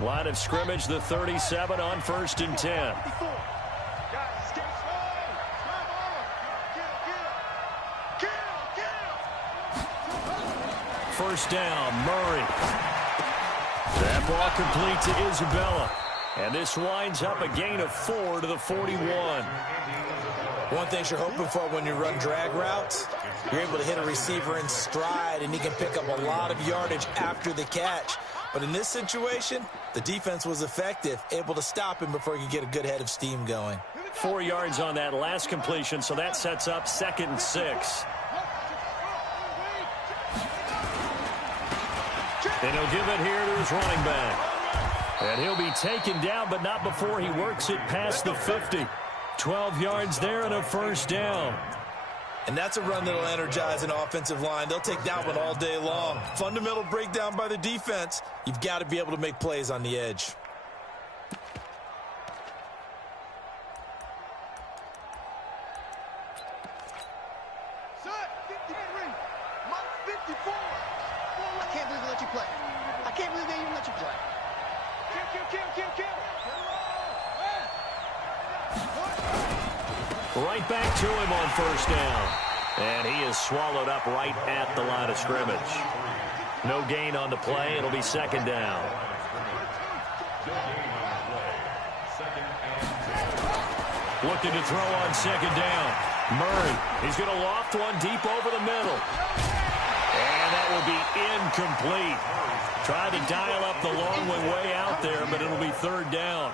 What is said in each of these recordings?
Line of scrimmage, the 37 on 1st and 10. First down, Murray. That ball complete to Isabella. And this winds up a gain of 4 to the 41. One thing you're hoping for when you run drag routes, you're able to hit a receiver in stride, and he can pick up a lot of yardage after the catch. But in this situation, the defense was effective, able to stop him before he could get a good head of steam going. 4 yards on that last completion, so that sets up 2nd and 6. And he'll give it here to his running back. And he'll be taken down, but not before he works it past the 50. 12 yards there and a first down. And that's a run that'll energize an offensive line. They'll take that one all day long. Fundamental breakdown by the defense. You've got to be able to make plays on the edge. Right back to him on first down. And he is swallowed up right at the line of scrimmage. No gain on the play. It'll be 2nd down. Looking to throw on 2nd down. Murray, he's going to loft one deep over the middle. And that will be incomplete. Tried to dial up the long one way out there, but it'll be 3rd down.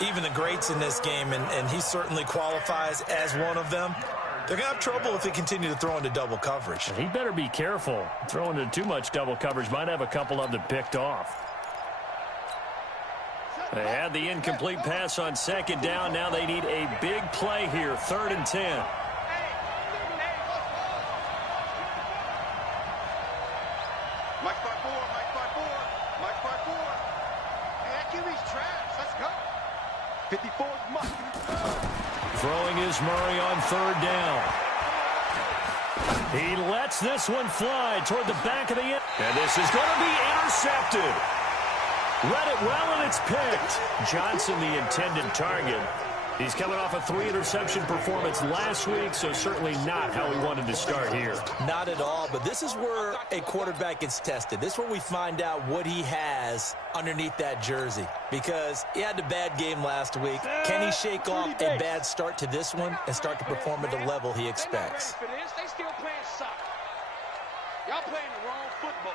Even the greats in this game, and he certainly qualifies as one of them, they're going to have trouble if they continue to throw into double coverage. He better be careful. Throwing into too much double coverage might have a couple of them picked off. They had the incomplete pass on 2nd down. Now they need a big play here, 3rd and 10. Throwing is Murray on 3rd down. He lets this one fly toward the back of the end. And this is going to be intercepted. Read it well, and it's picked. Johnson, the intended target. He's coming off a 3-interception performance last week, so certainly not how he wanted to start here. Not at all, but this is where a quarterback gets tested. This is where we find out what he has underneath that jersey, because he had a bad game last week. Can he shake off a bad start to this one and start to perform at the level he expects? They still playing soccer. Y'all playing the wrong football.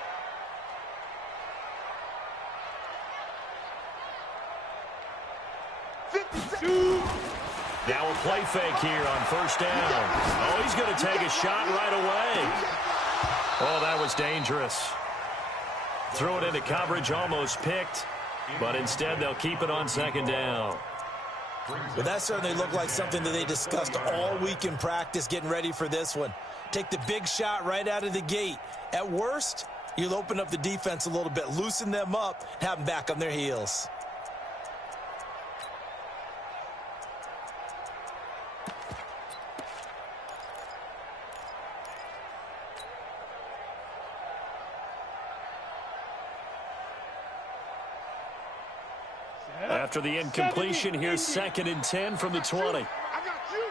Now a play fake here on 1st down. Oh, he's going to take a shot right away. Oh, that was dangerous. Threw it into coverage, almost picked, but instead they'll keep it on 2nd down. Well, that certainly looked like something that they discussed all week in practice getting ready for this one. Take the big shot right out of the gate. At worst, you'll open up the defense a little bit, loosen them up, have them back on their heels. After the incompletion, here's 2nd and 10 from the 20. I got you.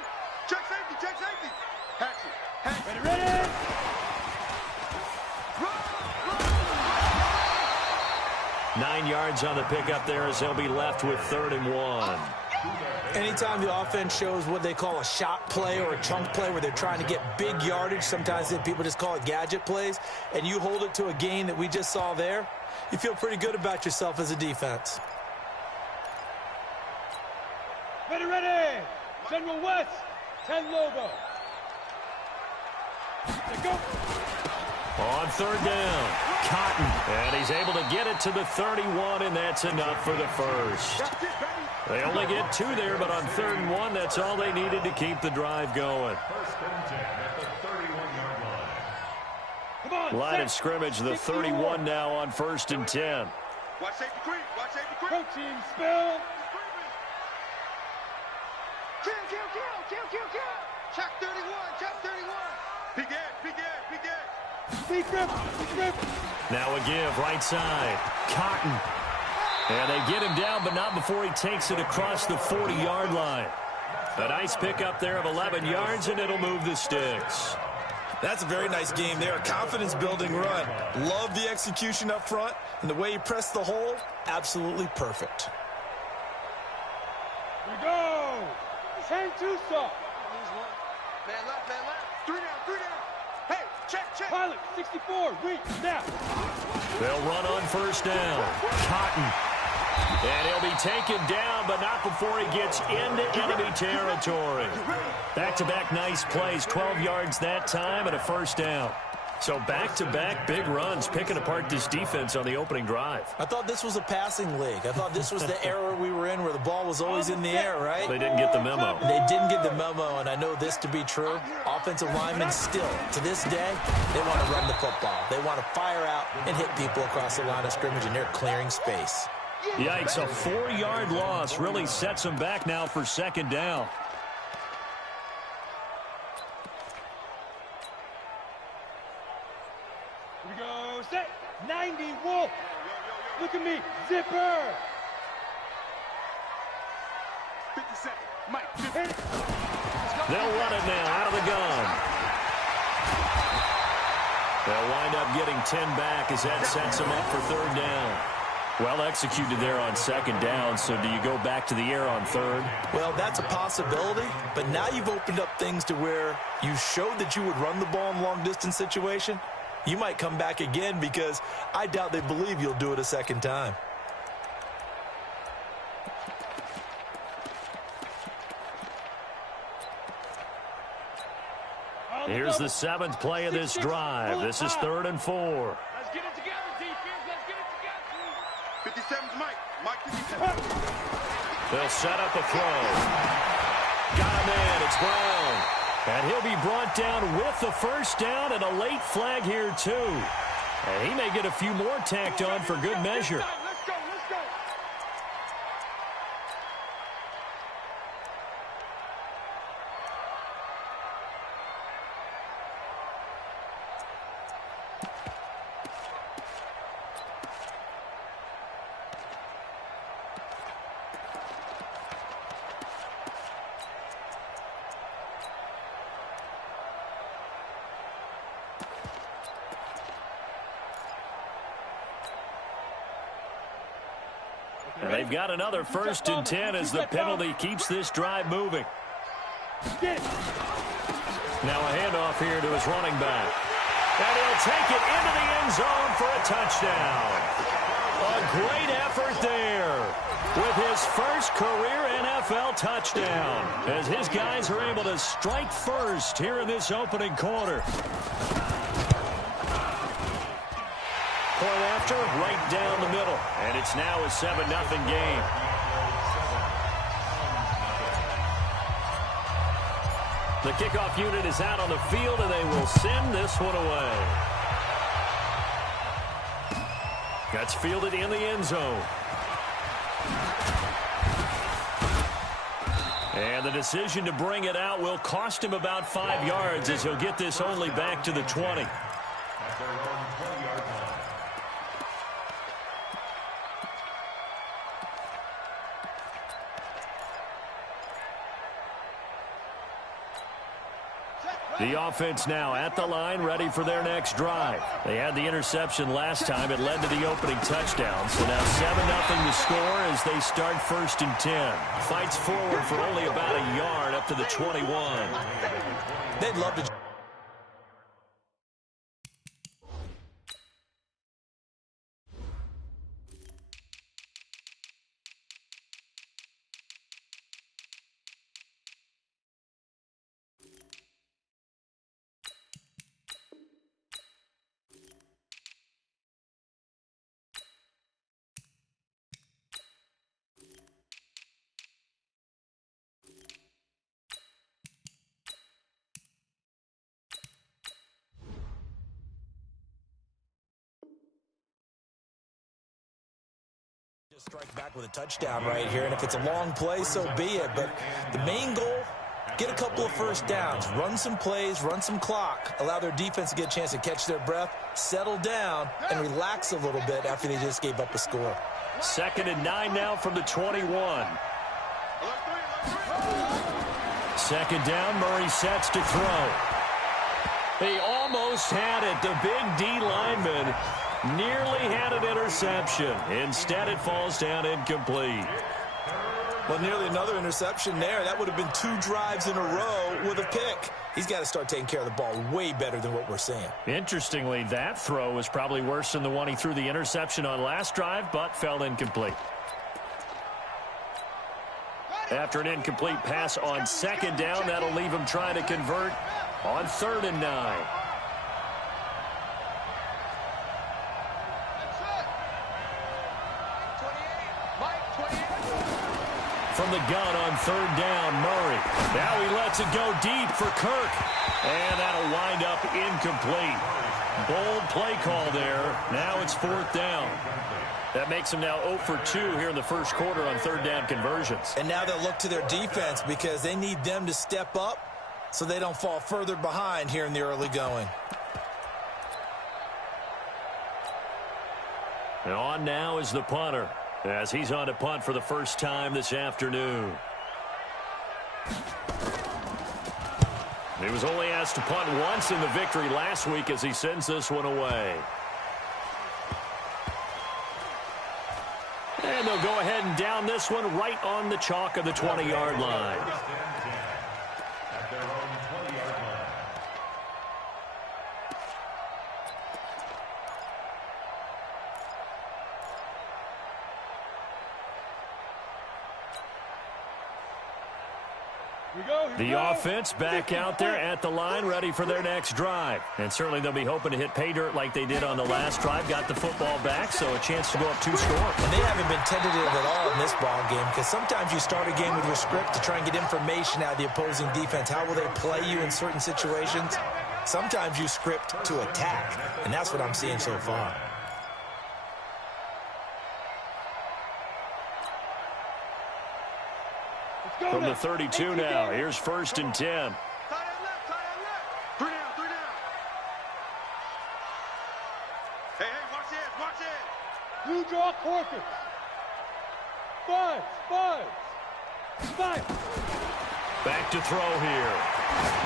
Check safety, check safety. Hatch it. Ready? 9 yards on the pickup there as they'll be left with 3rd and 1. Anytime the offense shows what they call a shot play or a chunk play where they're trying to get big yardage, sometimes people just call it gadget plays, and you hold it to a gain that we just saw there, you feel pretty good about yourself as a defense. Ready! General West, 10 logo. Go. On 3rd down, Cotton, and he's able to get it to the 31, and that's enough for the first. They only get 2 there, but on 3rd and 1, that's all they needed to keep the drive going. Line of scrimmage, the 31 now on 1st and 10. Watch safety creep, watch safety creep. Coaching spill. Kill. Check 31, check 31. Peek in. Deep grip. Now a give, right side. Cotton. And they get him down, but not before he takes it across the 40-yard line. A nice pickup there of 11 yards, and it'll move the sticks. That's a very nice game there. A confidence-building run. Love the execution up front, and the way he pressed the hole, absolutely perfect. Here we go. Hang too soft. Man left. 3 down. Hey, check. Pilot, 64, reach, now. They'll run on first down. Cotton. And he'll be taken down, but not before he gets into enemy territory. Back-to-back nice plays, 12 yards that time and a first down. So back-to-back big runs, picking apart this defense on the opening drive. I thought this was a passing league. I thought this was the era we were in where the ball was always in the air, right? They didn't get the memo. They didn't get the memo, and I know this to be true. Offensive linemen still, to this day, they want to run the football. They want to fire out and hit people across the line of scrimmage, and they're clearing space. Yikes, a 4-yard loss really sets them back now for second down. Here we go, set, 90, Wolf. Look at me, zipper. 57, Mike. Hit it. They'll run it now out of the gun. They'll wind up getting 10 back as that sets them up for third down. Well executed there on second down, so do you go back to the air on third? Well, that's a possibility, but now you've opened up things to where you showed that you would run the ball in long-distance situation. You might come back again because I doubt they believe you'll do it a second time. Here's the 7th play of this drive. This is 3rd and 4. Let's get it together, defense. Let's get it together. 57's Mike. Mike 57. They'll set up a throw. Got him in. It's Brown. And he'll be brought down with the first down and a late flag here, too. And he may get a few more tacked on for good measure. Let's go. And they've got another 1st and 10 as the penalty keeps this drive moving. Now a handoff here to his running back. And he'll take it into the end zone for a touchdown. A great effort there with his first career NFL touchdown as his guys are able to strike first here in this opening quarter. Point after, right down the middle. And it's now a 7-0 game. The kickoff unit is out on the field, and they will send this one away. That's fielded in the end zone. And the decision to bring it out will cost him about 5 yards as he'll get this only back to the 20. The offense now at the line, ready for their next drive. They had the interception last time. It led to the opening touchdown. So now 7-0 to score as they start 1st and 10. Fights forward for only about a yard up to the 21. They'd love to. Strike back with a touchdown right here, and if it's a long play, so be it. But the main goal, get a couple of first downs, run some plays, run some clock, allow their defense to get a chance to catch their breath, settle down, and relax a little bit after they just gave up a score. 2nd and 9 now from the 21. 2nd down, Murray sets to throw. He almost had it. The big D lineman nearly had an interception. Instead, it falls down incomplete. Well, nearly another interception there. That would have been 2 drives in a row with a pick. He's got to start taking care of the ball way better than what we're seeing. Interestingly, that throw was probably worse than the one he threw the interception on last drive, but fell incomplete. After an incomplete pass on 2nd down, that'll leave him trying to convert on 3rd and 9. From the gun on 3rd down, Murray. Now he lets it go deep for Kirk. And that'll wind up incomplete. Bold play call there. Now it's 4th down. That makes them now 0 for 2 here in the first quarter on 3rd down conversions. And now they'll look to their defense because they need them to step up so they don't fall further behind here in the early going. And on now is the punter, as he's on to punt for the first time this afternoon. He was only asked to punt once in the victory last week as he sends this one away. And they'll go ahead and down this one right on the chalk of the 20-yard line. The offense back out there at the line, ready for their next drive. And certainly they'll be hoping to hit pay dirt like they did on the last drive. Got the football back, so a chance to go up 2 scores. And they haven't been tentative at all in this ball game because sometimes you start a game with your script to try and get information out of the opposing defense. How will they play you in certain situations? Sometimes you script to attack, and that's what I'm seeing so far. From the 32 now, here's 1st and 10. Tight end left, tight end left. 3 down, 3 down. Hey, watch it, watch it. Blue draw quarters. 5, 5, 5. Back to throw here.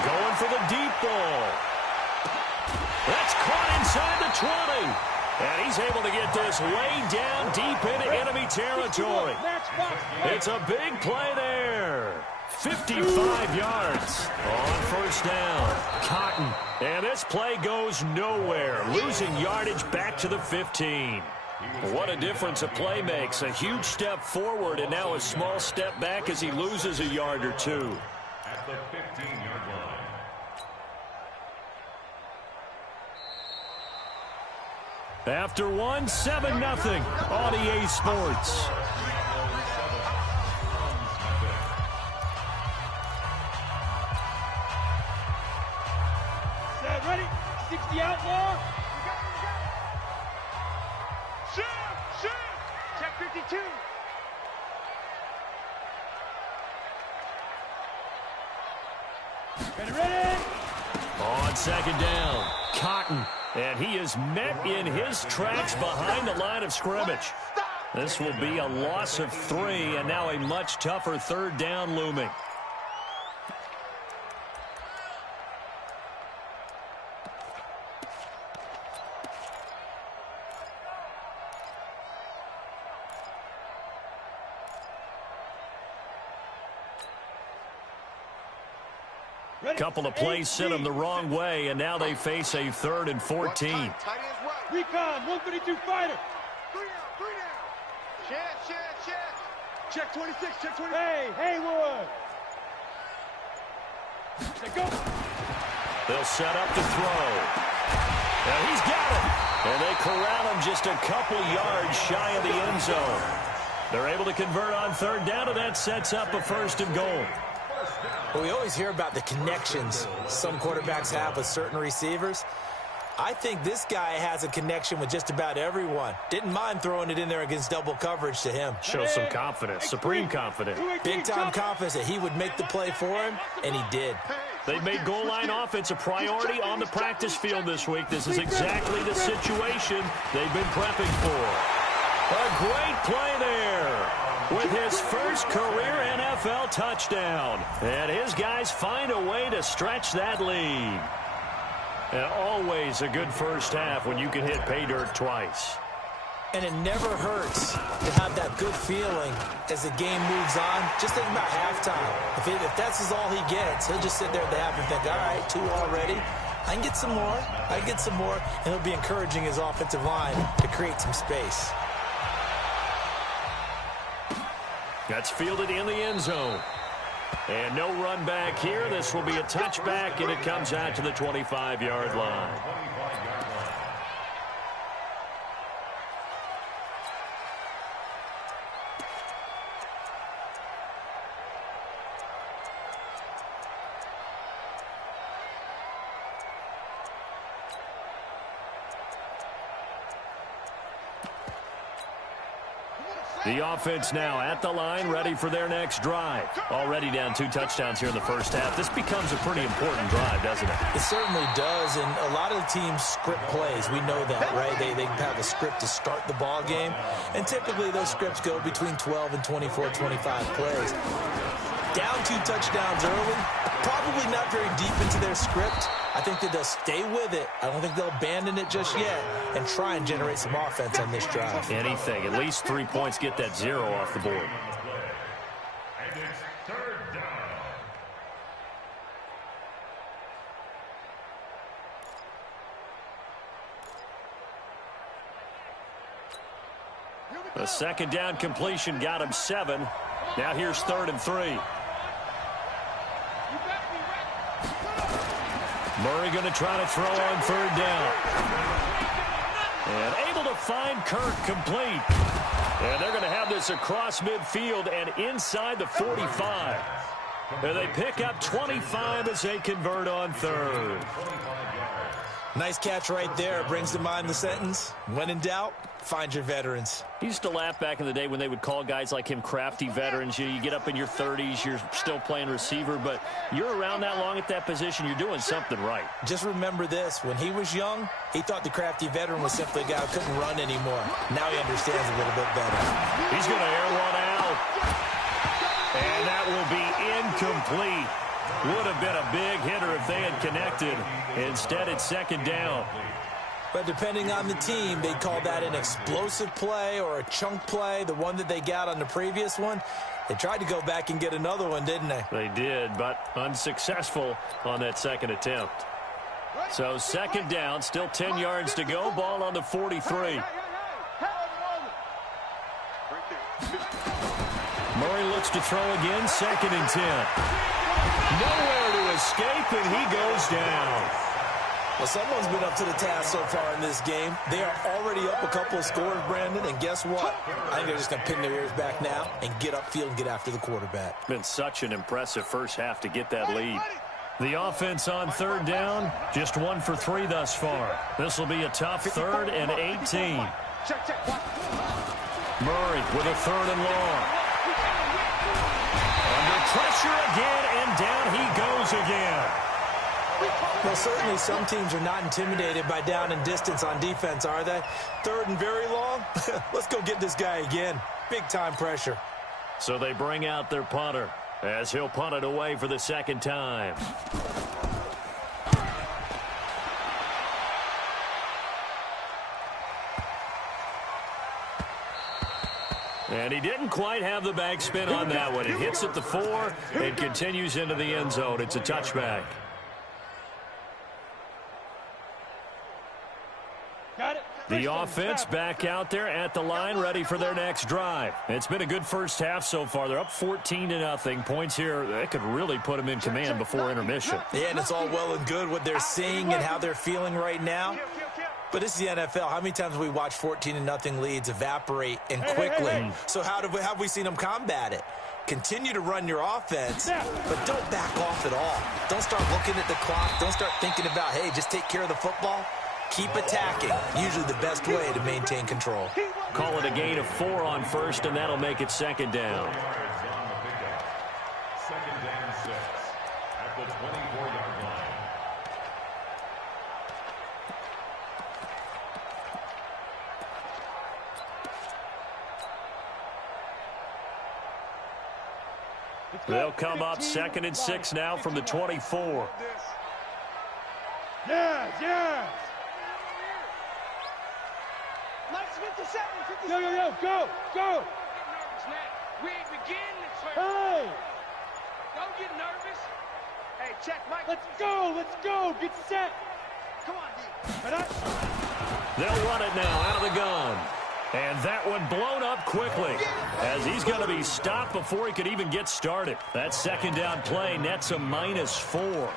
Going for the deep ball. That's caught inside the 20. And he's able to get this way down deep into enemy territory. It's a big play there. 55 yards on 1st down. Cotton. And this play goes nowhere. Losing yardage back to the 15. What a difference a play makes. A huge step forward and now a small step back as he loses a yard or 2. At the 15-yard line. After 1, 7-0 on EA Sports. Set, ready? 60 outlaw. Shoot, shoot. Check 52. Ready? On 2nd down, Cotton. And he is met in his tracks behind the line of scrimmage. This will be a loss of 3, and now a much tougher 3rd down looming. Couple of plays sent them the wrong way, and now they face a 3rd and 14. Tight ends right. Recon, 152 fighter. 3 down, 3 down. Check. Check 26, check 26. Hey, Haywood. Let go. They'll set up to throw. And he's got it. And they corral him just a couple yards shy of the end zone. They're able to convert on 3rd down, and that sets up a 1st and goal. Well, we always hear about the connections some quarterbacks have with certain receivers. I think this guy has a connection with just about everyone. Didn't mind throwing it in there against double coverage to him. Shows some confidence, supreme confidence. Big-time confidence that he would make the play for him, and he did. They've made goal line offense a priority on the practice field this week. This is exactly the situation they've been prepping for. A great play there with his first career NFL touchdown. And his guys find a way to stretch that lead. And always a good first half when you can hit pay dirt twice. And it never hurts to have that good feeling as the game moves on. Just think about halftime. If that's all he gets, he'll just sit there at the half and think, all right, 2 already. I can get some more. I can get some more. And he'll be encouraging his offensive line to create some space. That's fielded in the end zone. And no run back here. This will be a touchback, and it comes out to the 25-yard line. The offense now at the line, ready for their next drive. Already down 2 touchdowns here in the first half. This becomes a pretty important drive, doesn't it? It certainly does, and a lot of the teams script plays. We know that, right? They have a script to start the ball game, and typically those scripts go between 12 and 24, 25 plays. Down 2 touchdowns early, probably not very deep into their script. I think that they'll stay with it. I don't think they'll abandon it just yet and try and generate some offense on this drive. Anything. At least 3 points, get that 0 off the board. And it's 3rd down. The 2nd down completion got him 7. Now here's 3rd and 3. Murray going to try to throw on 3rd down. And able to find Kirk complete. And they're going to have this across midfield and inside the 45. And they pick up 25 as they convert on 3rd. Nice catch right there. Brings to mind the sentence, when in doubt, find your veterans. He used to laugh back in the day when they would call guys like him crafty veterans. You get up in your 30s, you're still playing receiver, but you're around that long at that position, you're doing something right. Just remember this. When he was young, he thought the crafty veteran was simply a guy who couldn't run anymore. Now he understands a little bit better. He's going to air one out. And that will be incomplete. Would have been a big hitter if they had connected. Instead, it's 2nd down. But depending on the team, they call that an explosive play or a chunk play. The one that they got on the previous one, they tried to go back and get another one, didn't they? They did, but unsuccessful on that 2nd attempt. So 2nd down, still 10 yards to go. Ball on the 43. Murray looks to throw again, 2nd and 10. Nowhere to escape, and he goes down. Well, someone's been up to the task so far in this game. They are already up a couple of scores, Brandon, and guess what? I think they're just going to pin their ears back now and get upfield and get after the quarterback. Been such an impressive first half to get that lead. The offense on 3rd down, just 1 for 3 thus far. This will be a tough 3rd and 18. Murray with a 3rd and long. Under pressure again, and down he goes again. Well, certainly some teams are not intimidated by down and distance on defense, are they? 3rd and very long? Let's go get this guy again. Big-time pressure. So they bring out their punter as he'll punt it away for the 2nd time. And he didn't quite have the backspin on that one. It hits at the 4 and continues into the end zone. It's a touchback. The offense back out there at the line, ready for their next drive. It's been a good first half so far. They're up 14-0. Points here, that could really put them in command before intermission. Yeah, and it's all well and good what they're seeing and how they're feeling right now. But this is the NFL. How many times have we watched 14-0 leads evaporate and quickly? So how have we seen them combat it? Continue to run your offense, but don't back off at all. Don't start looking at the clock. Don't start thinking about, hey, just take care of the football. Keep attacking. Usually the best way to maintain control. Call it a gain of 4 on 1st, and that'll make it 2nd down. 2nd and 6 at the 24-yard line. They'll come up 2nd and 6 now from the 24. Yes, yes. Yo, go, go. We ain't beginning this first. Hey, Don't get nervous. Hey, check, Mike. let's go. Get set. Come on, D. They'll run it now out of the gun. And that one blown up quickly as he's going to be stopped before he could even get started. That 2nd down play nets a -4.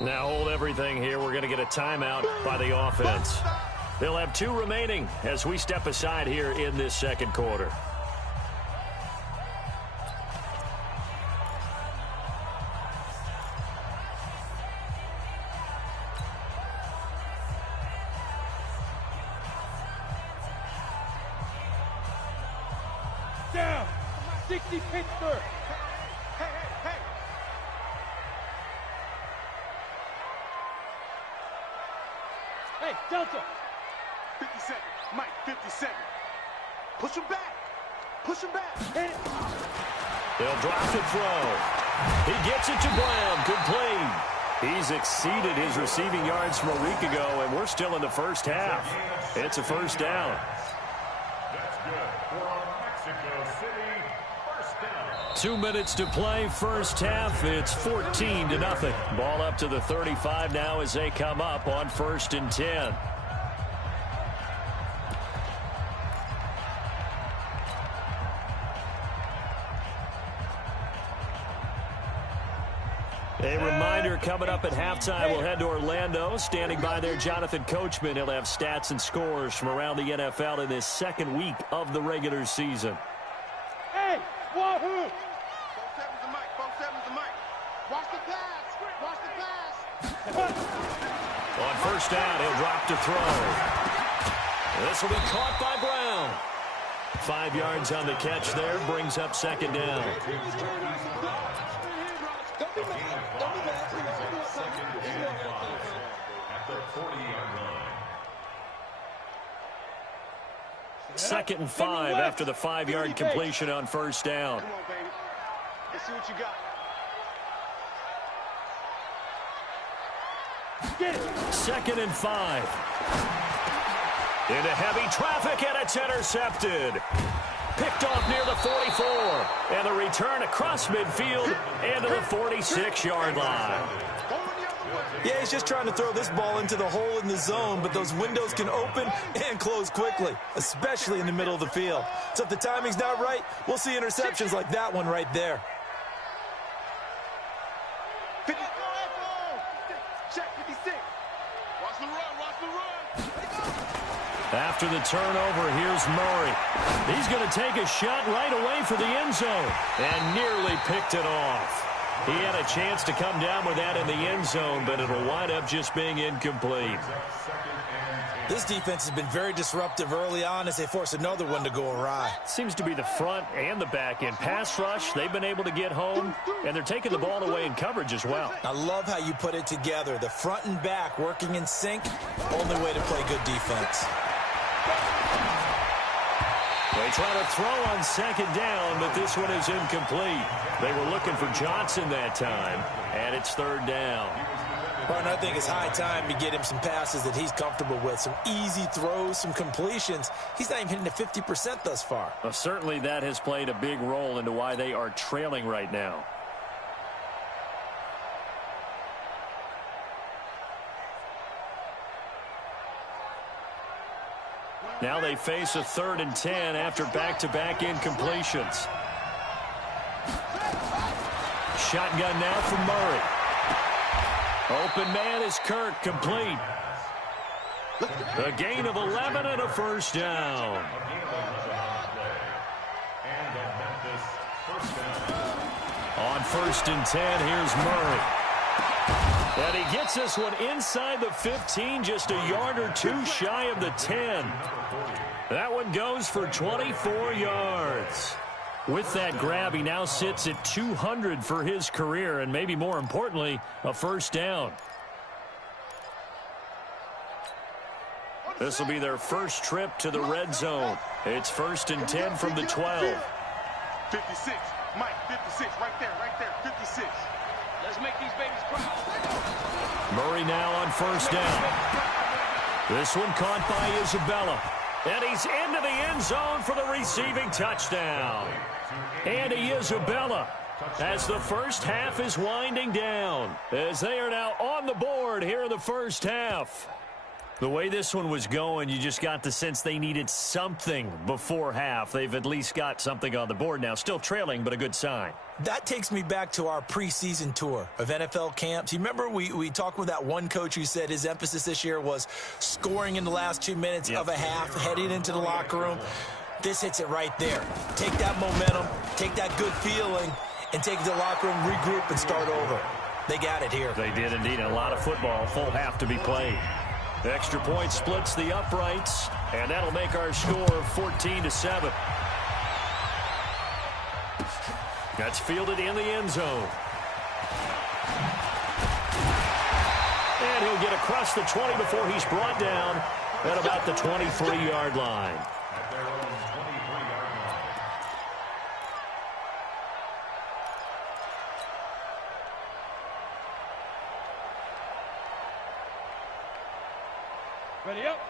Now hold everything here. We're going to get a timeout by the offense. They'll have 2 remaining as we step aside here in this 2nd quarter. Down. 60 Pittsburgh. Hey. Hey, Delta. 57. Mike, 57. Push him back. Hit it. They'll drop the throw. He gets it to Brown. Complete. He's exceeded his receiving yards from a week ago, and we're still in the first half. It's a 1st down. That's good for Mexico City. First down. 2 minutes to play, first half. It's 14-0. Ball up to the 35 now as they come up on 1st and 10. A reminder, coming up at halftime, we'll head to Orlando. Standing by there, Jonathan Coachman. He'll have stats and scores from around the NFL in this 2nd week of the regular season. Hey, wahoo. 4-7's the Mike. 4-7's the Mike. Watch the pass. On 1st down, he'll drop to throw. This will be caught by Brown. 5 yards on the catch there, brings up 2nd down. At the 40-yard line. 2nd and 5 after the 5-yard completion on 1st down. Come on, baby. Let's see what you got. Get it. 2nd and 5. Into heavy traffic, and it's intercepted. Picked off near the 44. And the return across midfield and to the 46-yard line. Yeah, he's just trying to throw this ball into the hole in the zone, but those windows can open and close quickly, especially in the middle of the field. So if the timing's not right, we'll see interceptions like that one right there. Check 56. Watch the run. After the turnover, here's Murray. He's going to take a shot right away for the end zone and nearly picked it off. He had a chance to come down with that in the end zone, but it'll wind up just being incomplete. This defense has been very disruptive early on as they force another one to go awry. Seems to be the front and the back end. Pass rush, they've been able to get home, and they're taking the ball away in coverage as well. I love how you put it together. The front and back working in sync, only way to play good defense. They try to throw on 2nd down, but this one is incomplete. They were looking for Johnson that time, and it's 3rd down. Partner, I think it's high time to get him some passes that he's comfortable with. Some easy throws, some completions. He's not even hitting the 50% thus far. Well, certainly that has played a big role into why they are trailing right now. Now they face a 3rd and 10 after back-to-back incompletions. Shotgun now from Murray. Open man is Kirk, complete. A gain of 11 and a 1st down. On 1st and 10, here's Murray. And he gets this one inside the 15, just a yard or two shy of the 10. That one goes for 24 yards. With that grab, he now sits at 200 for his career, and maybe more importantly, a first down. This will be their first trip to the red zone. It's 1st and 10 from the 12. 56. Mike, 56. Right there, 56. Let's make these babies proud. Murray now on first down. This one caught by Isabella. And he's into the end zone for the receiving touchdown. Andy Isabella, as the first half is winding down, as they are now on the board here in the first half. The way this one was going, you just got the sense they needed something before half. They've at least got something on the board now. Still trailing, but a good sign. That takes me back to our preseason tour of NFL camps. You remember we talked with that one coach who said his emphasis this year was scoring in the last 2 minutes of a half, heading into the locker room. This hits it right there. Take that momentum, take that good feeling, and take it to the locker room, regroup, and start over. They got it here. They did indeed. A lot of football, full half to be played. The extra point splits the uprights, and that'll make our score 14-7. That's fielded in the end zone. And he'll get across the 20 before he's brought down at about the 23-yard line.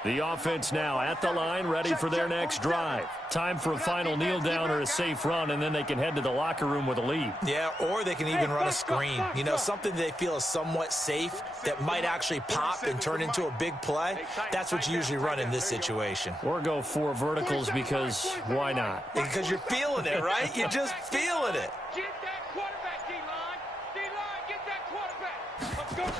The offense now at the line, ready for their next drive. Time for a final kneel down or a safe run, and then they can head to the locker room with a lead. Yeah, or they can even run a screen. You know, something they feel is somewhat safe that might actually pop and turn into a big play. That's what you usually run in this situation. Or go 4 verticals because why not? Because you're feeling it, right? You're just feeling it. Get that quarterback, D-line. D-line, get that quarterback. Let's go.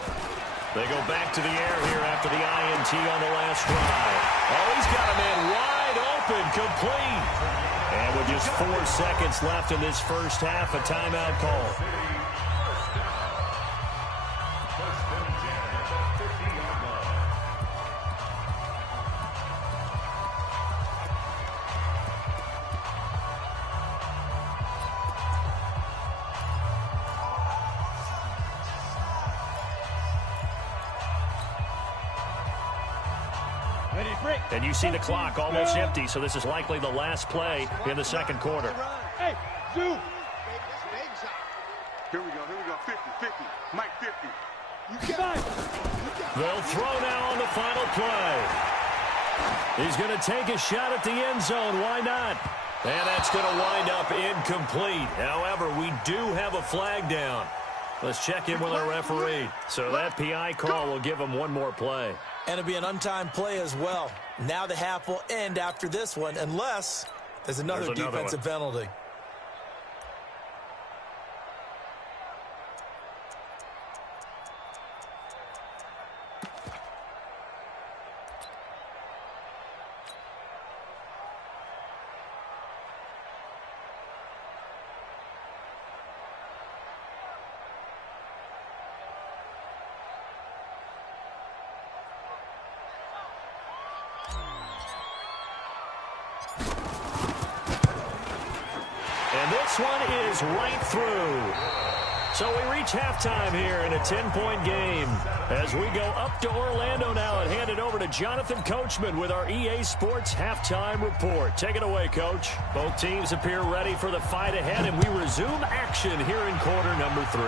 They go back to the air here after the INT on the last drive. Oh, he's got a man wide open, complete. And with just 4 seconds left in this first half, a timeout call. And you see the clock almost empty, so this is likely the last play in the second quarter. Hey, Zoo! Here we go, 50, 50. Mike, 50. They'll throw now on the final play. He's going to take a shot at the end zone. Why not? And that's going to wind up incomplete. However, we do have a flag down. Let's check in with our referee. So that PI call will give him one more play. And it'll be an untimed play as well. Now the half will end after this one, unless there's another defensive penalty. This one is right through. So we reach halftime here in a 10-point game as we go up to Orlando now and hand it over to Jonathan Coachman with our EA Sports Halftime Report. Take it away, Coach. Both teams appear ready for the fight ahead, and we resume action here in quarter number 3.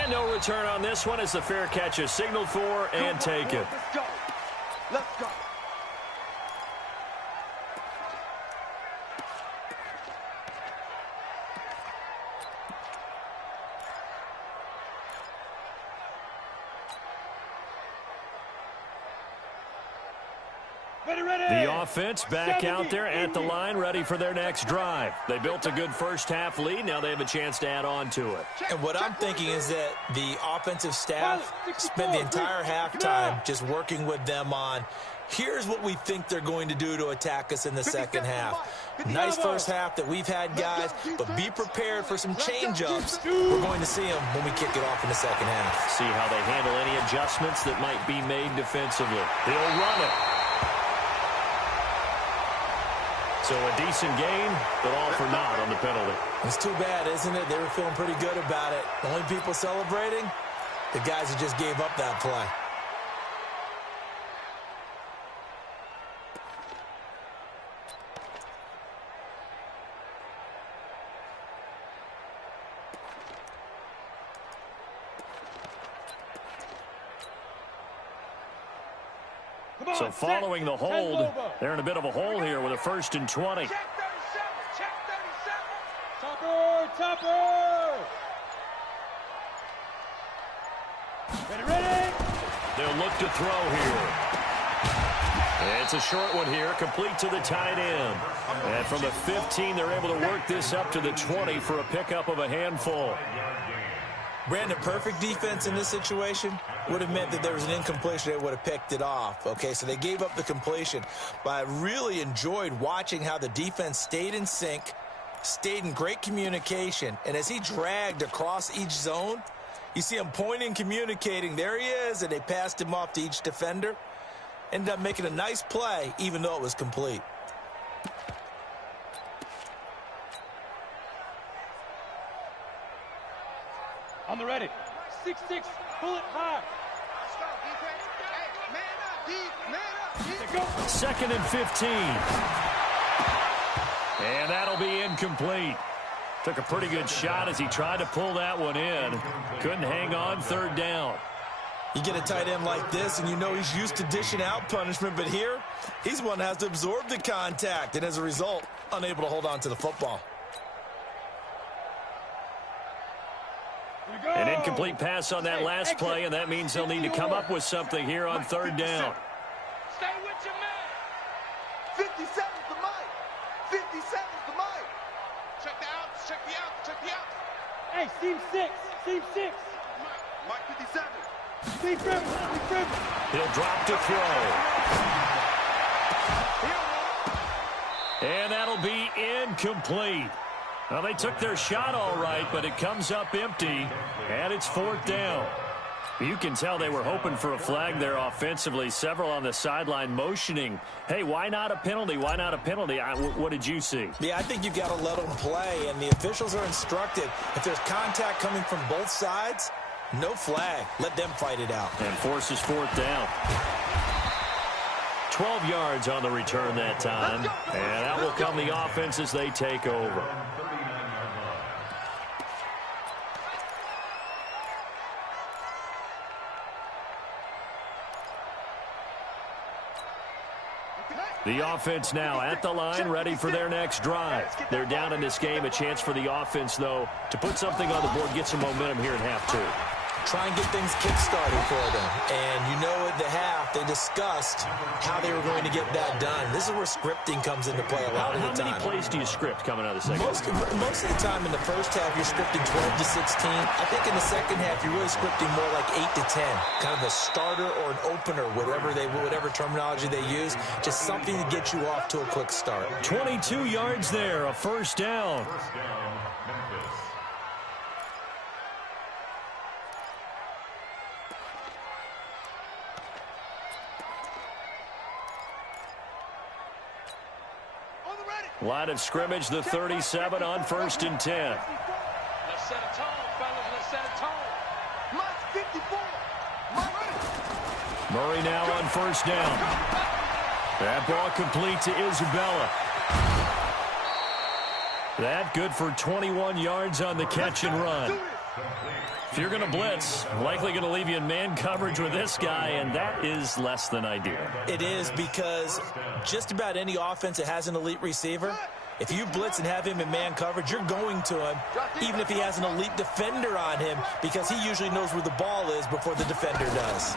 And no return on this one as the fair catch is signaled for and taken. Let's go. Let's go. The offense back out there at the line, ready for their next drive. They built a good first-half lead. Now they have a chance to add on to it. And what I'm thinking is that the offensive staff spent the entire halftime just working with them on, here's what we think they're going to do to attack us in the second half. Nice first half that we've had, guys, but be prepared for some change-ups. We're going to see them when we kick it off in the second half. See how they handle any adjustments that might be made defensively. He'll run it. So a decent gain, but all for naught on the penalty. It's too bad, isn't it? They were feeling pretty good about it. The only people celebrating, the guys who just gave up that play. So following the hold, they're in a bit of a hole here with a 1st and 20. Check 37. Check 37. Topper. Ready. They'll look to throw here. It's a short one here, complete to the tight end. And from the 15, they're able to work this up to the 20 for a pickup of a handful. Brandon, perfect defense in this situation would have meant that there was an incompletion. They would have picked it off. Okay, so they gave up the completion. But I really enjoyed watching how the defense stayed in sync, stayed in great communication. And as he dragged across each zone, you see him pointing, communicating. There he is, and they passed him off to each defender. Ended up making a nice play, even though it was complete. On the ready. 6-6, pull it high. Second and 15. And that'll be incomplete. Took a pretty good shot as he tried to pull that one in. Couldn't hang on, 3rd down. You get a tight end like this, and you know he's used to dishing out punishment, but here, he's one that has to absorb the contact, and as a result, unable to hold on to the football. An incomplete pass on that last play, and that means they'll need to come up with something here on 3rd down. Stay with your man. 57's the mic. 57's the mic. Check the outs. Check the outs. Check the outs. Hey, seam 6. Mike 57. Steve Trevor. He'll drop to throw. And that'll be incomplete. Well, they took their shot all right, but it comes up empty, and it's 4th down. You can tell they were hoping for a flag there offensively. Several on the sideline motioning, hey, why not a penalty? Why not a penalty? What did you see? Yeah, I think you've got to let them play, and the officials are instructed. If there's contact coming from both sides, no flag. Let them fight it out. And forces 4th down. 12 yards on the return that time, and that will come the offense as they take over. The offense now at the line, ready for their next drive. They're down in this game. A chance for the offense, though, to put something on the board, get some momentum here in half 2. Try and get things kick-started for them. And you know at the half, they discussed how they were going to get that done. This is where scripting comes into play a lot of the time. How many plays do you script coming out of the second? Most of the time in the first half, you're scripting 12 to 16. I think in the second half, you're really scripting more like 8 to 10. Kind of a starter or an opener, whatever terminology they use. Just something to get you off to a quick start. 22 yards there, a 1st down. Line of scrimmage, the 37 on 1st and 10. Let's set a tone, fellas. Let's set a tone. Mike 54. Mike. Murray now on 1st down. That ball complete to Isabella. That good for 21 yards on the catch and run. If you're going to blitz, likely going to leave you in man coverage with this guy, and that is less than ideal. It is, because just about any offense that has an elite receiver, if you blitz and have him in man coverage, you're going to him, even if he has an elite defender on him, because he usually knows where the ball is before the defender does.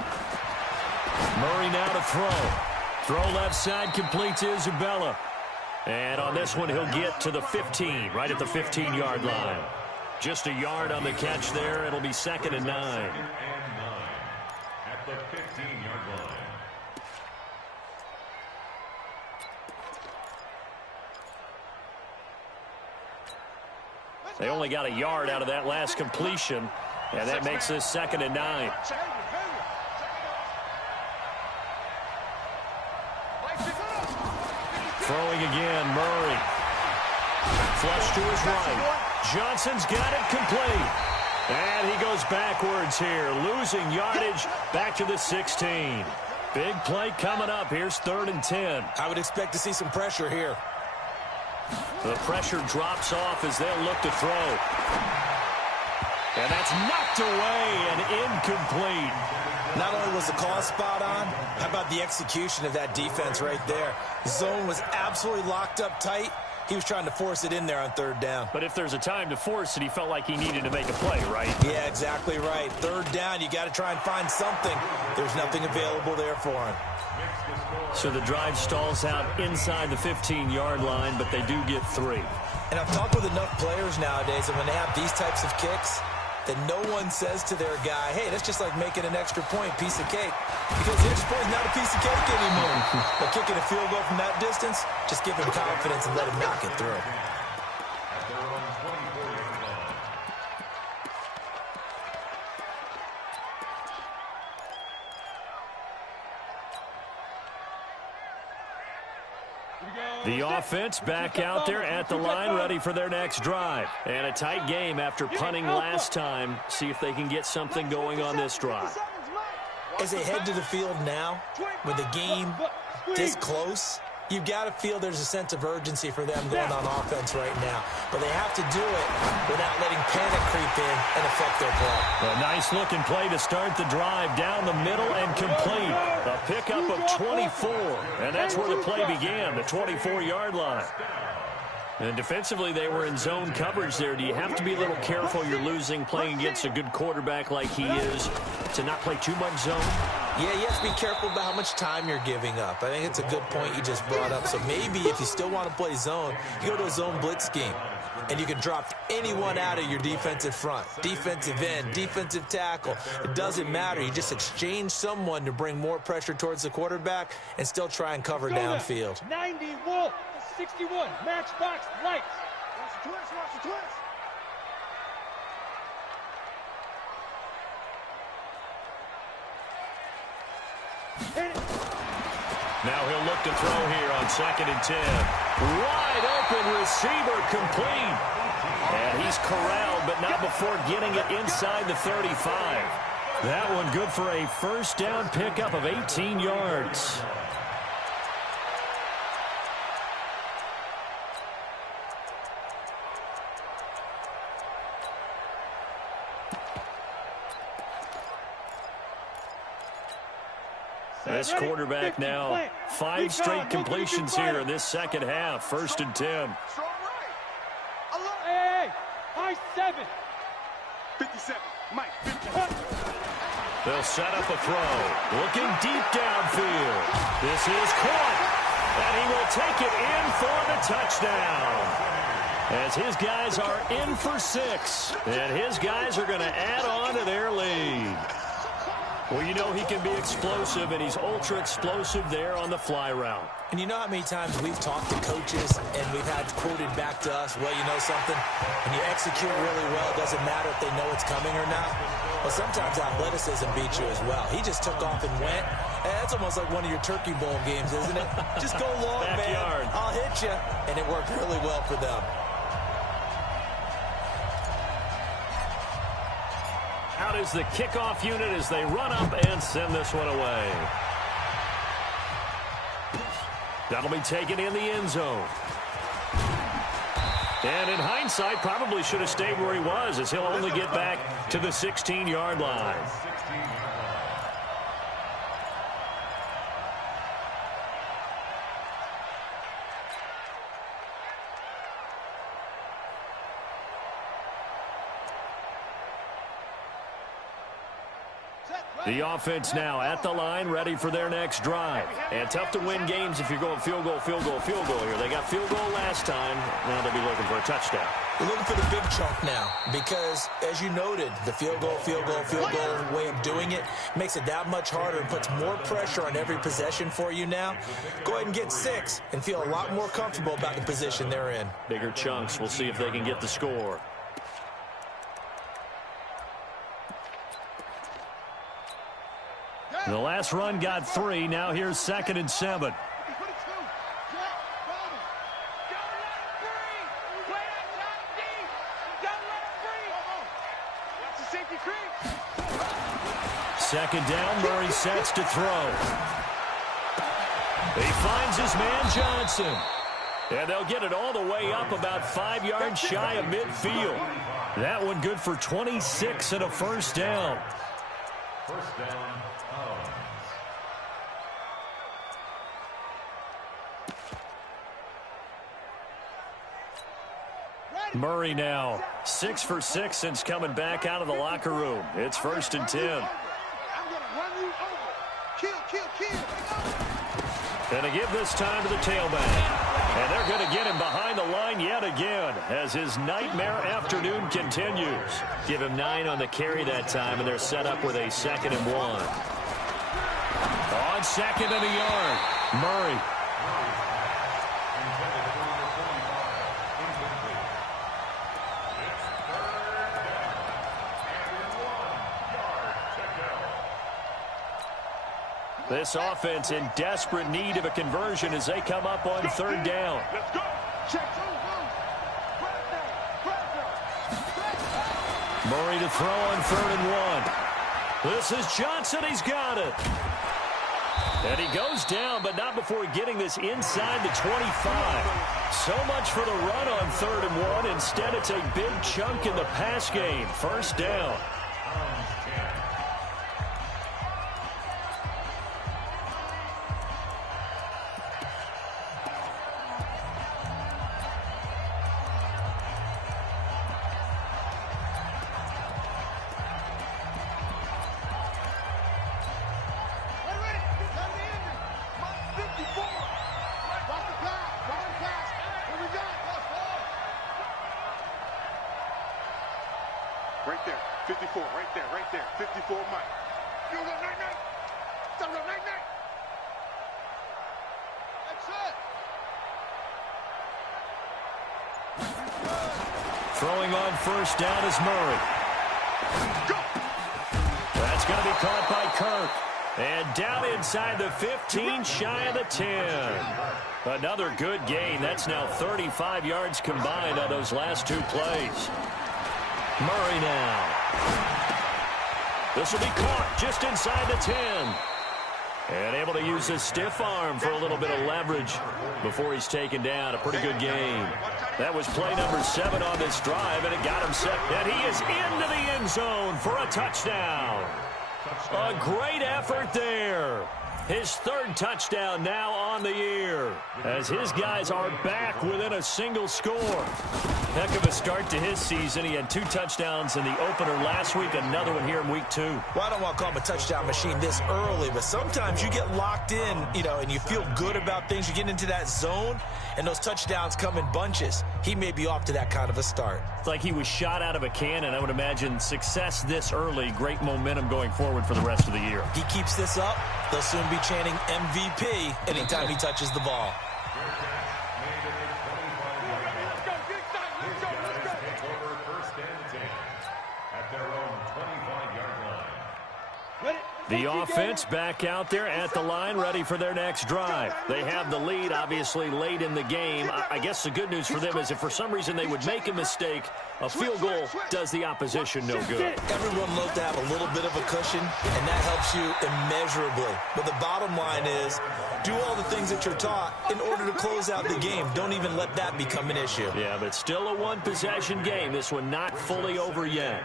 Murray now to throw. Throw left side, complete to Isabella. And on this one, he'll get to the 15, right at the 15-yard line. Just a yard on the catch there. It'll be 2nd and 9. At the 15-yard line. They only got a yard out of that last completion, and that makes this 2nd and 9. Throwing again, Murray. Flush to his right. Johnson's got it complete. And he goes backwards here, losing yardage back to the 16. Big play coming up. Here's 3rd and 10. I would expect to see some pressure here. The pressure drops off as they'll look to throw. And that's knocked away and incomplete. Not only was the call spot on, how about the execution of that defense right there? The zone was absolutely locked up tight. He was trying to force it in there on 3rd down. But if there's a time to force it, he felt like he needed to make a play, right? Yeah, exactly right. 3rd down, you got to try and find something. There's nothing available there for him. So the drive stalls out inside the 15-yard line, but they do get 3. And I've talked with enough players nowadays, and when they have these types of kicks, that no one says to their guy, hey, that's just like making an extra point, piece of cake. Because the extra point is not a piece of cake anymore. But kicking a field goal from that distance, just give him confidence and let him knock it through. At their own 24-yard line. The offense back out there at the line, ready for their next drive. And a tight game after punting last time. See if they can get something going on this drive. As they head to the field now, with the game this close, you've got to feel there's a sense of urgency for them going on offense right now. But they have to do it without letting panic creep in and affect their play. A nice-looking play to start the drive down the middle and complete. A pickup of 24, and that's where the play began, the 24-yard line. And defensively, they were in zone coverage there. Do you have to be a little careful? You're losing, playing against a good quarterback like he is, to not play too much zone? Yeah, you have to be careful about how much time you're giving up. I think it's a good point you just brought up. So maybe if you still want to play zone, you go to a zone blitz scheme. And you can drop anyone out of your defensive front. Defensive end, defensive tackle. It doesn't matter. You just exchange someone to bring more pressure towards the quarterback and still try and cover downfield. 90 Wolf, 61, matchbox lights. Watch the twist, watch the twist. Now he'll look to throw here on 2nd and 10. Wide open receiver complete. And he's corralled, but not before getting it inside the 35. That one good for a first down pickup of 18 yards. This quarterback now, 5 straight completions here in this second half. 1st and 10. Strong right. Hey, high 7. 57. Mike, 57. They'll set up a throw. Looking deep downfield. This is caught. And he will take it in for the touchdown. As his guys are in for 6. And his guys are going to add on to their lead. Well, you know he can be explosive, and he's ultra-explosive there on the fly route. And you know how many times we've talked to coaches and we've had quoted back to us, well, you know something? When you execute really well, it doesn't matter if they know it's coming or not. Well, sometimes athleticism beats you as well. He just took off and went. That's almost like one of your Turkey Bowl games, isn't it? Just go long, man. I'll hit you. And it worked really well for them. Out is the kickoff unit as they run up and send this one away. That'll be taken in the end zone. And in hindsight, probably should have stayed where he was, as he'll only get back to the 16-yard line. Set. The offense now at the line, ready for their next drive. And tough to win games if you're going field goal, field goal, field goal here. They got field goal last time. Now they'll be looking for a touchdown. They're looking for the big chunk now because, as you noted, the field goal way of doing it makes it that much harder and puts more pressure on every possession for you now. Go ahead and get 6 and feel a lot more comfortable about the position they're in. Bigger chunks. We'll see if they can get the score. The last run got 3. Now here's 2nd and 7. Second down, Murray sets to throw. He finds his man Johnson. And they'll get it all the way up about 5 yards shy of midfield. That one good for 26 and a first down. First down, Murray now 6 for 6 since coming back out of the locker room. It's 1st and 10. I'm gonna run you over. Kill. And to give this time to the tailback. And they're going to get him behind the line yet again as his nightmare afternoon continues. Give him 9 on the carry that time, and they're set up with a 2nd and 1. On 2nd and a yard, Murray. This offense in desperate need of a conversion as they come up on 3rd down. Let's go. Check. Murray to throw on 3rd and 1. This is Johnson. He's got it. And he goes down, but not before getting this inside the 25. So much for the run on 3rd and 1. Instead, it's a big chunk in the pass game. 1st down. Right there, 54, right there, 54, Mike. You go, night. Stop, night. That's it. Throwing on 1st down is Murray. Go. That's going to be caught by Kirk. And down inside the 15, shy of the 10. Another good gain. That's now 35 yards combined on those last 2 plays. Murray now. This will be caught just inside the 10. And able to use his stiff arm for a little bit of leverage before he's taken down. A pretty good gain. That was play number 7 on this drive, and it got him set. And he is into the end zone for a touchdown. A great effort there. His 3rd touchdown now on the year as his guys are back within a single score. Heck of a start to his season. He had 2 touchdowns in the opener last week, another one here in week 2. Well, I don't want to call him a touchdown machine this early, but sometimes you get locked in, and you feel good about things. You get into that zone, and those touchdowns come in bunches. He may be off to that kind of a start. It's like he was shot out of a cannon. I would imagine success this early, great momentum going forward for the rest of the year. He keeps this up, they'll soon be chanting MVP anytime he touches the ball. The offense back out there at the line, ready for their next drive. They have the lead, obviously, late in the game. I guess the good news for them is if for some reason they would make a mistake, a field goal does the opposition no good. Everyone loves to have a little bit of a cushion, and that helps you immeasurably. But the bottom line is, do all the things that you're taught in order to close out the game. Don't even let that become an issue. Yeah, but still a one-possession game. This one not fully over yet.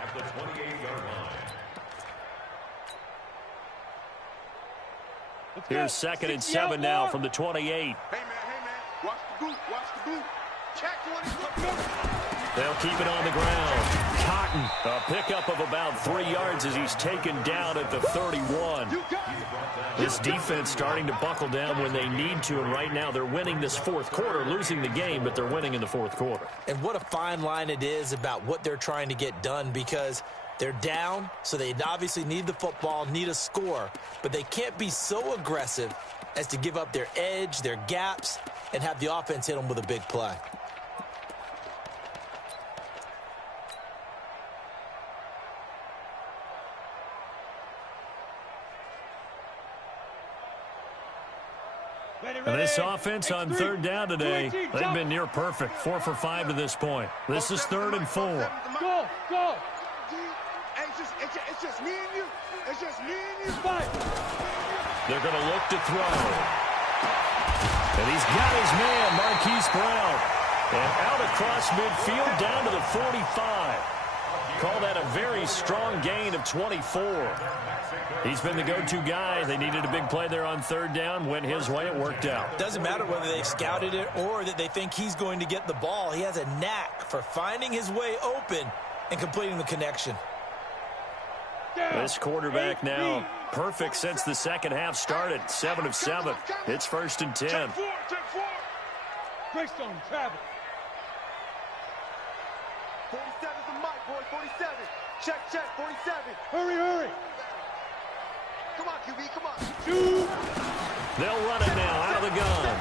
At the 28-yard line. Here's 2nd and 7 now from the 28. Hey, man. Watch the boot. Check 20. They'll keep it on the ground. Cotton, a pickup of about 3 yards as he's taken down at the 31. This defense starting to buckle down when they need to, and right now they're winning this fourth quarter, losing the game, but they're winning in the fourth quarter. And what a fine line it is about what they're trying to get done, because they're down, so they obviously need the football, need a score, but they can't be so aggressive as to give up their edge, their gaps, and have the offense hit them with a big play. And this offense on third down today, they've been near perfect. 4 for 5 to this point. This is 3rd and 4. Go, go. It's just me and you. It's just me and you. Fight. They're going to look to throw. And he's got his man, Marquise Brown. And out across midfield down to the 45. Call that a very strong gain of 24. He's been the go-to guy. They needed a big play there on third down. Went his way. It worked out. Doesn't matter whether they've scouted it or that they think he's going to get the ball. He has a knack for finding his way open and completing the connection. This quarterback now perfect since the second half started. 7 of 7. It's 1st and 10. Check 4. Greystone, travel. 47's the mic, boy. 47. Check, 47. Hurry. Come on, QB, come on. Shoot. They'll run it now out of the gun.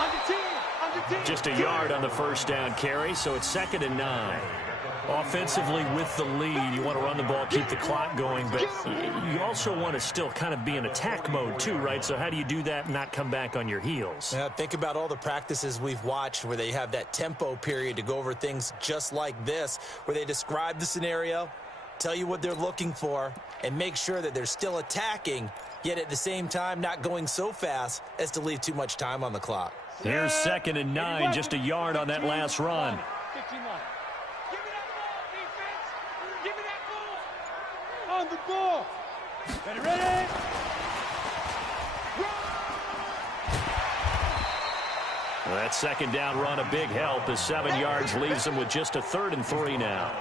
Under 10. Just a yard on the first down carry, so it's 2nd and 9. Offensively with the lead, you want to run the ball, keep the clock going, but you also want to still kind of be in attack mode too, right? So how do you do that and not come back on your heels? Now, think about all the practices we've watched where they have that tempo period to go over things just like this, where they describe the scenario, tell you what they're looking for, and make sure that they're still attacking, yet at the same time not going so fast as to leave too much time on the clock. Here's 2nd and 9, just a yard on that last run. 15 line. Give me that ball, defense. Give me that ball. On the ball. Ready. Well, that 2nd down run, a big help as 7 yards leaves them with just a 3rd and 3 now.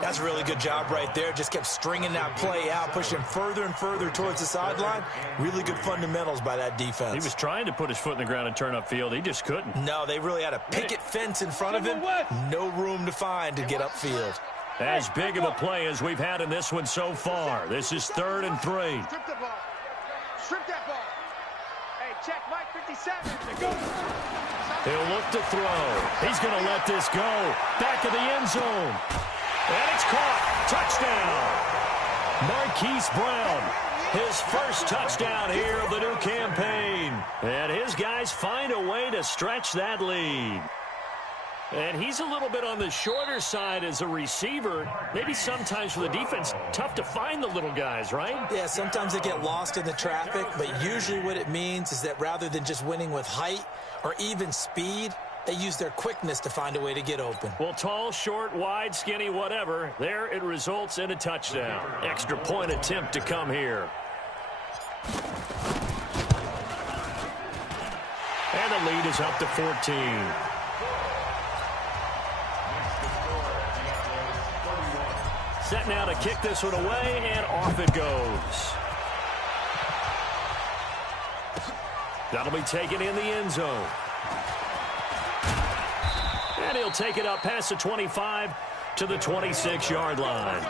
That's a really good job right there. Just kept stringing that play out, pushing further and further towards the sideline. Really good fundamentals by that defense. He was trying to put his foot in the ground and turn upfield. He just couldn't. No, they really had a picket fence in front of him. No room to find to get upfield. As big of a play as we've had in this one so far. This is 3rd and 3. Strip the ball. Strip that ball. Hey, check Mike 57. He'll look to throw. He's going to let this go. Back of the end zone. And it's caught. Touchdown. Marquise Brown. His first touchdown here of the new campaign. And his guys find a way to stretch that lead. And he's a little bit on the shorter side as a receiver. Maybe sometimes for the defense, tough to find the little guys, right? Yeah, sometimes they get lost in the traffic, but usually what it means is that rather than just winning with height or even speed, they use their quickness to find a way to get open. Well, tall, short, wide, skinny, whatever, there it results in a touchdown. Extra point attempt to come here. And the lead is up to 14. Set now to kick this one away, and off it goes. That'll be taken in the end zone. And he'll take it up past the 25 to the 26-yard line.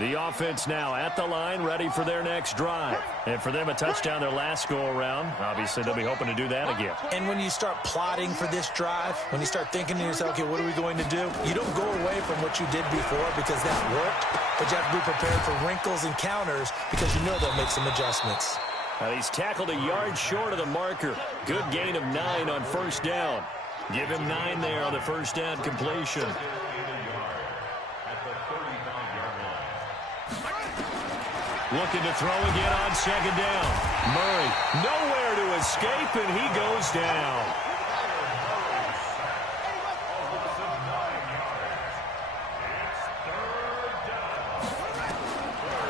The offense now at the line, ready for their next drive. And for them, a touchdown their last go-around. Obviously, they'll be hoping to do that again. And when you start plotting for this drive, when you start thinking to yourself, okay, what are we going to do? You don't go away from what you did before because that worked, but you have to be prepared for wrinkles and counters because you know they'll make some adjustments. He's tackled a yard short of the marker. Good gain of 9 on first down. Give him 9 there on the first down completion. Looking to throw again on second down. Murray nowhere to escape, and he goes down.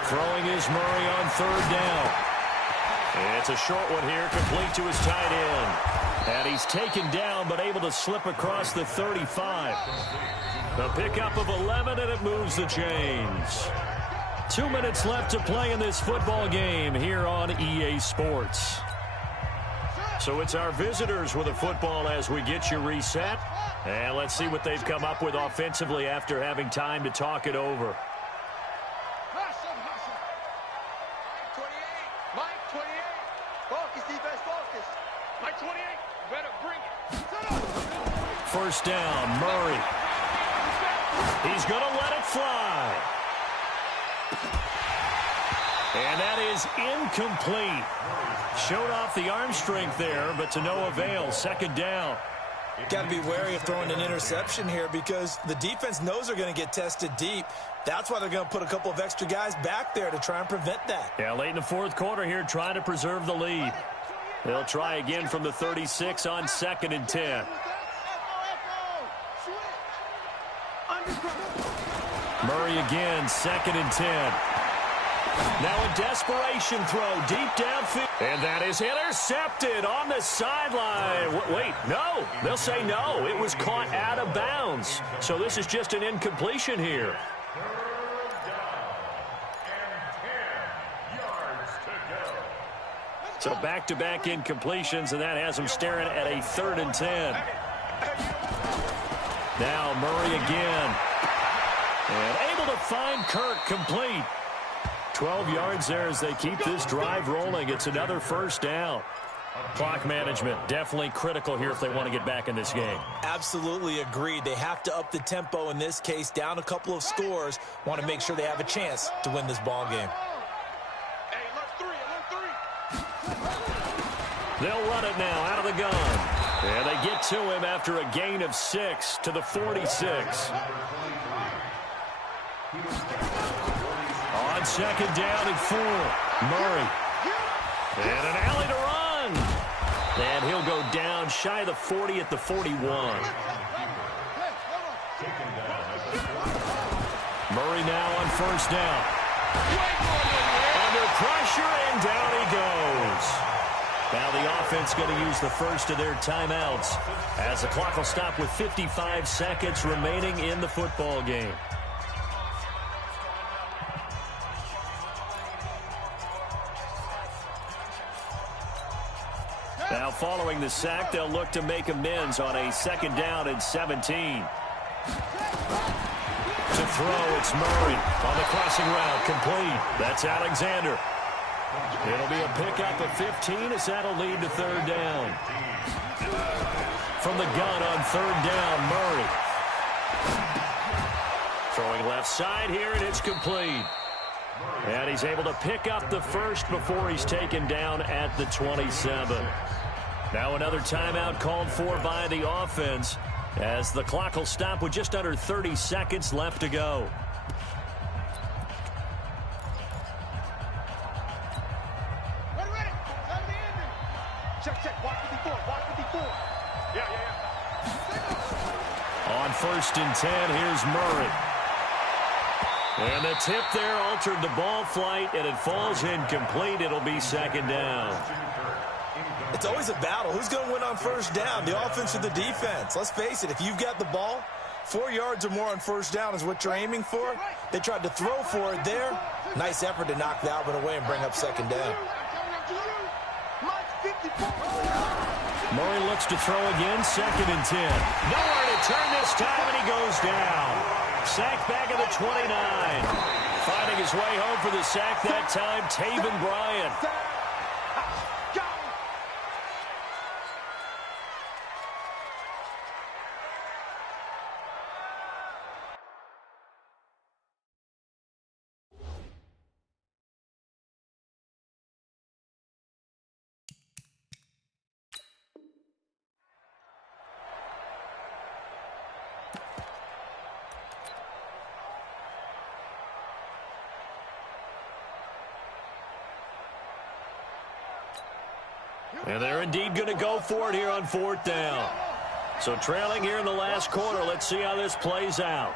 Throwing is Murray on third down. It's a short one here, complete to his tight end. And he's taken down, but able to slip across the 35. The pickup of 11, and it moves the chains. 2 minutes left to play in this football game here on EA Sports. So it's our visitors with a football as we get you reset. And let's see what they've come up with offensively after having time to talk it over. Mike 28. Focus, defense, focus. Mike 28. Better bring it. First down, Murray. He's going to let it fly. And that is incomplete. Showed off the arm strength there, but to no avail. Second down. Got to be wary of throwing an interception here because the defense knows they're going to get tested deep. That's why they're going to put a couple of extra guys back there to try and prevent that. Yeah, late in the fourth quarter here, trying to preserve the lead. They'll try again from the 36 on 2nd and 10. Murray again, 2nd and 10. Now a desperation throw deep downfield. And that is intercepted on the sideline. Wait, no. They'll say no. It was caught out of bounds. So this is just an incompletion here. So back-to-back incompletions, and that has them staring at a 3rd and 10. Now Murray again. And able to find Kirk complete. 12 yards there as they keep this drive rolling. It's another first down. Clock management definitely critical here if they want to get back in this game. Absolutely agreed. They have to up the tempo in this case, down a couple of scores. Want to make sure they have a chance to win this ball game. They'll run it now out of the gun. And they get to him after a gain of 6 to the 46. On 2nd down and 4. Murray. And an alley to run. And he'll go down shy of the 40 at the 41. Murray now on first down. Under pressure, and down he goes. Now the offense going to use the first of their timeouts as the clock will stop with 55 seconds remaining in the football game. Now following the sack, they'll look to make amends on a 2nd down and 17. To throw, it's Murray on the crossing route, complete. That's Alexander. It'll be a pickup of 15 as that'll lead to 3rd down. From the gun on 3rd down, Murray. Throwing left side here, and it's complete. And he's able to pick up the first before he's taken down at the 27. Now another timeout called for by the offense as the clock will stop with just under 30 seconds left to go. Check. Watch 54. Yeah. On 1st and 10, here's Murray. And the tip there altered the ball flight, and it falls incomplete. It'll be 2nd down. It's always a battle. Who's going to win on first down, the offense or the defense? Let's face it, if you've got the ball, 4 yards or more on first down is what you're aiming for. They tried to throw for it there. Nice effort to knock the Alvin away and bring up 2nd down. Murray looks to throw again, 2nd and 10. Nowhere to turn this time, and he goes down. Sacked back at the 29. Finding his way home for the sack that time, Taven Bryan. And they're indeed going to go for it here on 4th down. So trailing here in the last quarter. Let's see how this plays out.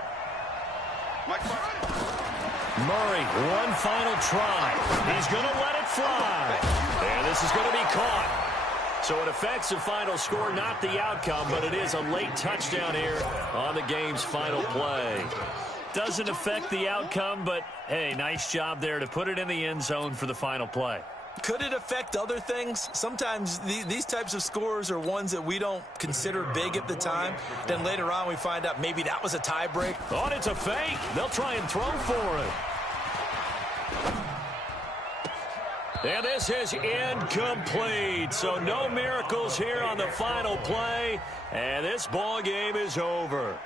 Murray, one final try. He's going to let it fly. And this is going to be caught. So it affects the final score, not the outcome, but it is a late touchdown here on the game's final play. Doesn't affect the outcome, but, hey, nice job there to put it in the end zone for the final play. Could it affect other things? Sometimes these types of scores are ones that we don't consider big at the time. Then later on we find out maybe that was a tie break. Oh, and it's a fake. They'll try and throw for it. And this is incomplete. So no miracles here on the final play. And this ball game is over.